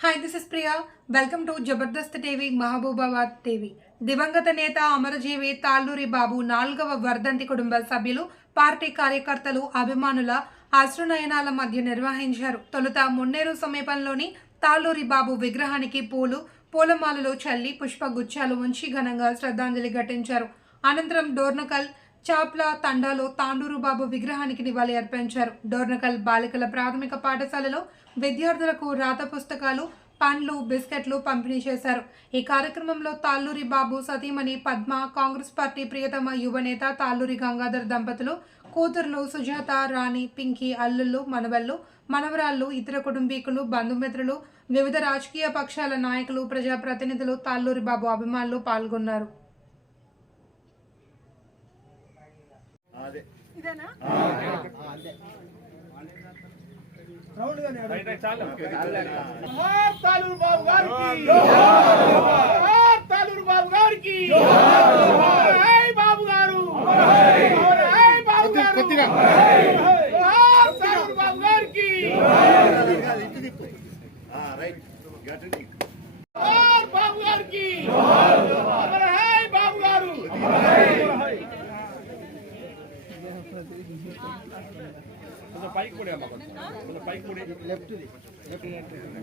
Hi this is Priya welcome to Jabardasth TV Mahabubabad TV దివంగత నేత అమరజీవి తాళ్ళూరి బాబు నాలుగవ వర్ధంతి కుటుంబ సభ్యులు పార్టీ కార్యకర్తలు అభిమానుల అశ్రునయనాల మధ్య నిర్వహించారు తొలుత మున్నేరు సమీపంలోని తాళ్ళూరి బాబు విగ్రహానికి పూలు పూలమాలలో చల్లి పుష్పగుచ్చాలు ఉంచి ఘనంగా శ్రద్ధాంజలి ఘటించారు అనంతరం డోర్నకల్ చాప్ల తండాలో తాండూరు బాబు విగ్రహానికి నివాళి అర్పించారు డోర్నకల్ బాలికల ప్రాథమిక పాఠశాలలో విద్యార్థులకు రాత పుస్తకాలు పండ్లు బిస్కెట్లు పంపిణీ చేశారు. ఈ కార్యక్రమంలో తాళ్ళూరి బాబు సతీమణి పద్మ కాంగ్రెస్ పార్టీ ప్రియతమ యువనేత తాళ్ళూరి గంగాధర్ దంపతులు కూతుర్లు సుజాత రాణి పింకీ అల్లుళ్ళు మనవళ్ళు మనవరాళ్ళు ఇతర కుటుంబీకులు బంధుమిత్రులు వివిధ రాజకీయ పక్షాల నాయకులు ప్రజాప్రతినిధులు తాళ్ళూరి బాబు అభిమానులు పాల్గొన్నారు. అదే. జోహార్ తాలూరు బాబు గారికి జోహార్ తాలూరు బాబు గారికి హై బాబు గారు హై బాబు గారు జోహార్ తాలూరు బాబు గారికి ఇటు తిప్పు రైట్ గట్టి జోహార్ బాబు గారికి అమర హై బాబు గారు పైకి కూడా పైకి కూడా లెఫ్ట్ బాగానే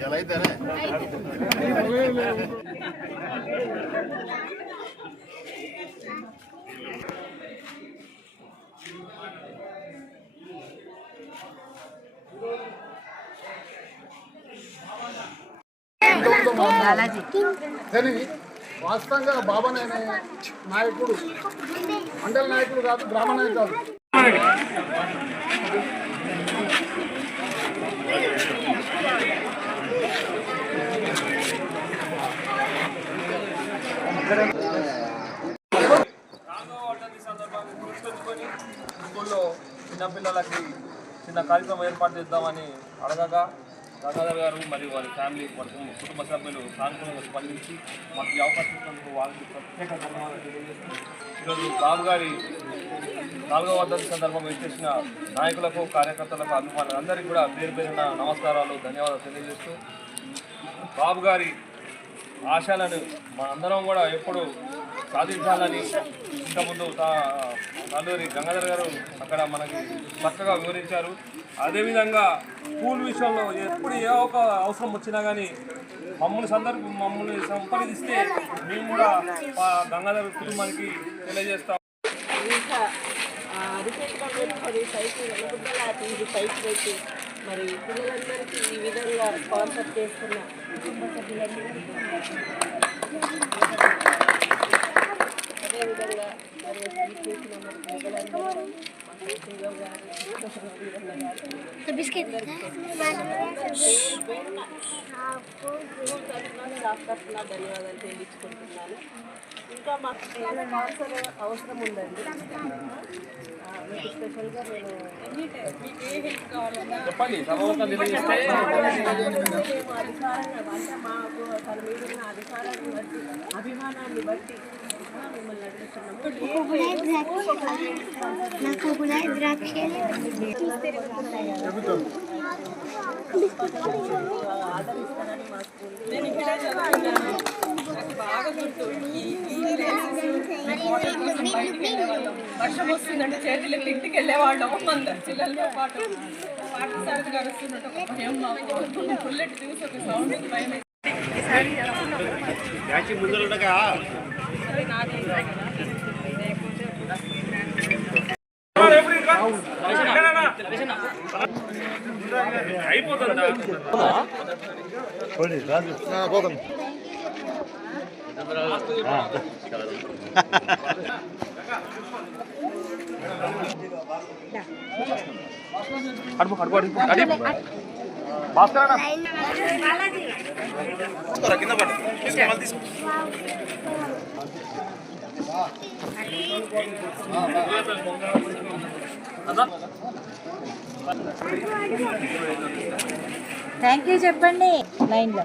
ఎలా అయితేనే కానీ వాస్తవంగా బాబా అనే నాయకుడు. మండల నాయకుడు కాదు గ్రామ నాయకుడు కాదు నాలుగవ వర్ధంతి సందర్భంగా గుర్తుంచుకొని స్కూల్లో చిన్నపిల్లలకి చిన్న కార్యక్రమం ఏర్పాటు చేద్దామని అడగగా గంగాధర్ గారు మరియు వారి ఫ్యామిలీ వారి కుటుంబ సభ్యులు సానుకూలంగా స్పందించి మాకు ఈ అవకాశం ఇచ్చినందుకు వారికి ప్రత్యేక ధన్యవాదాలు తెలియజేస్తూ ఈరోజు బాబు గారి నాలుగవ వర్ధంతి సందర్భంగా ఇచ్చేసిన నాయకులకు కార్యకర్తలకు అభిమానులు అందరికీ కూడా పేరు పేరిన నమస్కారాలు ధన్యవాదాలు తెలియజేస్తూ బాబు గారి ఆశలను మనందరం కూడా ఎప్పుడు సాధించాలని ఇంతకుముందు తా- నల్లూరి గంగాధర్ గారు అక్కడ మనకి చక్కగా వివరించారు. అదేవిధంగా స్కూల్ విషయంలో ఎప్పుడు ఏ ఒక అవసరం వచ్చినా కానీ మమ్మల్ని సందర్భ మమ్మల్ని సంప్రదిస్తే మేము కూడా మా గంగాధర్ కుటుంబానికి తెలియజేస్తాం. ఇంకా ఆ, పైకి వెనబుద్దలా పైకి పెట్టి మరి పిల్లలందరికీ ఈ విధంగా స్పాన్సర్ చేస్తున్న కుటుంబ అదేవిధంగా మరి చేసిన మరి ప్రజలందరూ మా శ్రీరావు గారు వీరన్న గారు బిస్కెట్ పేరు పేరున స్కూల్ తరఫున స్టాఫ్ తరఫున ధన్యవాదాలు తెలియజుకుంటున్నాను ఇంకా మాకు స్పాన్సర్ అవసరం ఉందండి? చెప్పండి సభాముఖం తెలియజేస్తే మేము అధికారాన్ని అంటే మాకు తన మీద ఉన్న అధికారాన్ని బట్టి అభిమానాన్ని బట్టి ఆ, మిమ్మల్ని అడుగుతున్నాము నాకు కూడా ద్రాక్ష ఆదరిస్తానని మా స్కూల్ బాగా గుర్తు వర్షం వస్తుందంటే చేతులకి ఇంటికి వెళ్ళేవాళ్ళం అందరు పిల్లలతో పాటు పాఠశాలకు గడుస్తున్నట్టు ఒక భయం మాకు బుల్లెట్ చూసి ఒక సౌండ్ భయం అడుపు అడుపు అడుపు అడుపు భాస్కర్ కింద తీసుకో తీసుకో థ్యాంక్ యూ చెప్పండి లైన్లో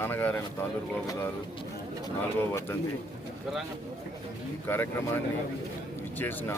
నాన్నగారైన తాలూరు బాబు గారు నాలుగవ వర్ధంతి ఈ కార్యక్రమాన్ని ఇచ్చేసిన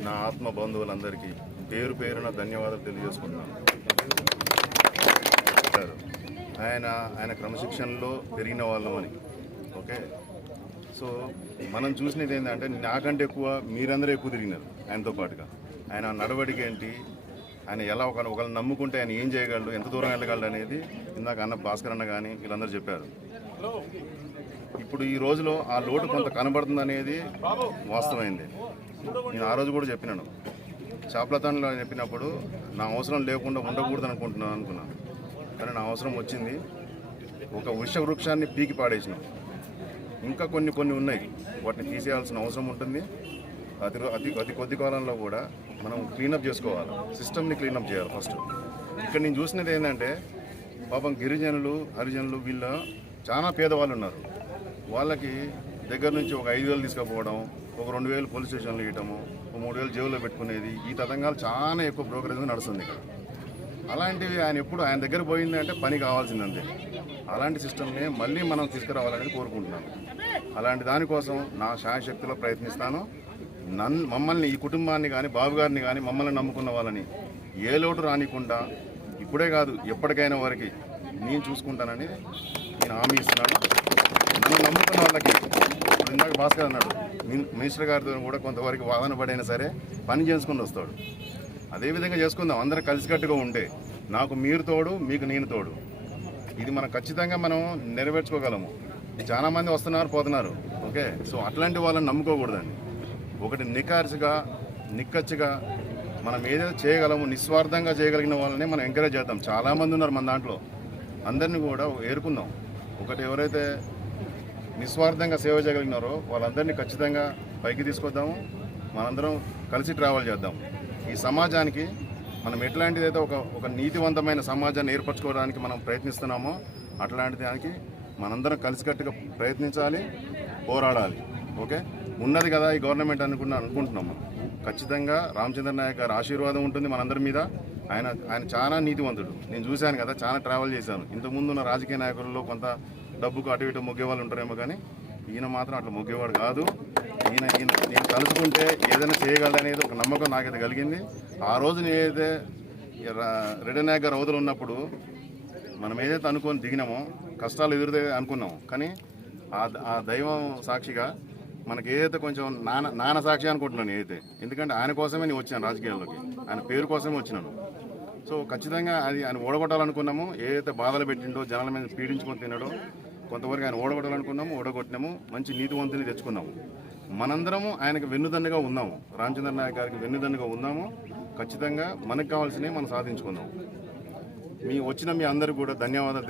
నా ఆత్మ బంధువులందరికీ పేరు పేరున ధన్యవాదాలు తెలియజేసుకుంటున్నాను. చెప్పారు. ఆయన ఆయన క్రమశిక్షణలో పెరిగిన వాళ్ళమని ఓకే? సో మనం చూసినది ఏంటంటే నాకంటే ఎక్కువ మీరందరూ ఎక్కువ తిరిగినారు ఆయనతో పాటుగా. ఆయన నడవడిక ఏంటి? ఆయన ఎలా ఒక ఒకరిని నమ్ముకుంటే ఆయన ఏం చేయగలడు ఎంత దూరం వెళ్ళగలడు అనేది ఇందాక అన్న భాస్కర్ అన్న కానీ వీళ్ళందరూ చెప్పారు. ఇప్పుడు ఈ రోజులో ఆ లోటు కొంత కనబడుతుంది అనేది వాస్తవమైంది. నేను ఆ రోజు కూడా చెప్పినాను. చాపలతాన్లో చెప్పినప్పుడు నా అవసరం లేకుండా ఉండకూడదు అనుకుంటున్నాను అనుకున్నాను కానీ నా అవసరం వచ్చింది. ఒక వృక్ష వృక్షాన్ని పీకి పాడేసినాం. ఇంకా కొన్ని కొన్ని ఉన్నాయి. వాటిని తీసేయాల్సిన అవసరం ఉంటుంది. అతి అతి అతి కొద్ది కాలంలో కూడా మనం క్లీనప్ చేసుకోవాలి. సిస్టమ్ని క్లీనప్ చేయాలి ఫస్ట్. ఇక్కడ నేను చూసినది ఏంటంటే పాపం గిరిజనులు హరిజనులు వీళ్ళ చాలా పేదవాళ్ళు ఉన్నారు. వాళ్ళకి దగ్గర నుంచి ఒక ఐదు వేలు తీసుకుపోవడం ఒక రెండు వేలు పోలీస్ స్టేషన్లో ఇవ్వటము ఒక మూడు వేలు జేబులో పెట్టుకునేది ఈ తతంగాలు చాలా ఎక్కువ ప్రోగ్రెస్ నడుస్తుంది ఇక్కడ. అలాంటివి ఆయన ఎప్పుడు ఆయన దగ్గర పోయింది అంటే పని కావాల్సిందంతే. అలాంటి సిస్టమ్ని మళ్ళీ మనం తీసుకురావాలని కోరుకుంటున్నాను. అలాంటి దానికోసం నా శాయశక్తిలో ప్రయత్నిస్తాను. నన్ మమ్మల్ని ఈ కుటుంబాన్ని కానీ బాబు గారిని కానీ మమ్మల్ని నమ్ముకున్న వాళ్ళని ఏ లోటు రానికుండా ఇప్పుడే కాదు ఎప్పటికైనా వారికి నేను చూసుకుంటానని నేను హామీ ఇస్తున్నాను. నన్ను నమ్ముకున్న వాళ్ళకి ఇప్పుడు ఇందాక భాస్కర్ అన్నాడు మినిస్టర్ గారితో కూడా కొంతవరకు వాదన పడైనా సరే పని చేసుకుని వస్తాడు. అదేవిధంగా చేసుకుందాం అందరం కలిసికట్టుగా ఉండే నాకు మీరు తోడు మీకు నేను తోడు. ఇది మనం ఖచ్చితంగా మనం నెరవేర్చుకోగలము. చాలామంది వస్తున్నారు పోతున్నారు ఓకే? సో అట్లాంటి వాళ్ళని నమ్ముకోకూడదండి. ఒకటి నికార్సుగా నిక్కచ్చిగా మనం ఏదైతే చేయగలము నిస్వార్థంగా చేయగలిగిన వాళ్ళని మనం ఎంకరేజ్ చేద్దాం. చాలామంది ఉన్నారు మన దాంట్లో. అందరినీ కూడా ఏరుకుందాం. ఒకటి ఎవరైతే నిస్వార్థంగా సేవ చేయగలిగినారో వాళ్ళందరినీ ఖచ్చితంగా పైకి తీసుకొద్దాము. మనందరం కలిసి ట్రావెల్ చేద్దాం. ఈ సమాజానికి మనం ఎట్లాంటిదైతే ఒక ఒక నీతివంతమైన సమాజాన్ని ఏర్పరచుకోవడానికి మనం ప్రయత్నిస్తున్నామో అట్లాంటి దానికి మనందరం కలిసికట్టుగా ప్రయత్నించాలి పోరాడాలి. ఓకే? ఉన్నది కదా ఈ గవర్నమెంట్ అనుకున్న అనుకుంటున్నాం ఖచ్చితంగా రామచంద్ర నాయక్ గారి ఆశీర్వాదం ఉంటుంది మనందరి మీద. ఆయన ఆయన చాలా నీతివంతుడు. నేను చూశాను కదా చాలా ట్రావెల్ చేశాను. ఇంతకుముందు ఉన్న రాజకీయ నాయకుల్లో కొంత డబ్బుకు అటు ఇటు మొగ్గేవాళ్ళు ఉంటారేమో కానీ ఈయన మాత్రం అట్లా మొగ్గేవాడు కాదు. ఈయన ఈయన నేను తలుచుకుంటే ఏదైనా చేయగలదనేది ఒక నమ్మకం నాకైతే కలిగింది. ఆ రోజు నేనైతే రెడ్డి నాయక్ గారు అవతలు ఉన్నప్పుడు మనం ఏదైతే అనుకొని దిగినామో కష్టాలు ఎదురుతాయి అనుకున్నాము కానీ ఆ ఆ దైవం సాక్షిగా మనకి ఏదైతే కొంచెం నాన్న నాన్న సాక్షి అనుకుంటున్నాను ఏదైతే ఎందుకంటే ఆయన కోసమే నేను వచ్చాను రాజకీయాల్లోకి. ఆయన పేరు కోసమే వచ్చినాను. సో ఖచ్చితంగా అది ఆయన ఓడగొట్టాలనుకున్నాము. ఏదైతే బాధలు పెట్టిండో జనాల మీద పీడించుకొని తిన్నాడో కొంతవరకు ఆయన ఓడగొట్టాలనుకున్నాము ఓడగొట్టినాము మంచి నీతివంతుని తెచ్చుకున్నాము. మనందరము ఆయనకు వెన్నుదన్నుగా ఉన్నాము. రామచంద్ర నాయక్ గారికి వెన్నుదన్నుగా ఉన్నాము. ఖచ్చితంగా మనకు కావాల్సినవి మనం సాధించుకుందాం. మీ వచ్చిన మీ అందరికీ కూడా ధన్యవాదాలు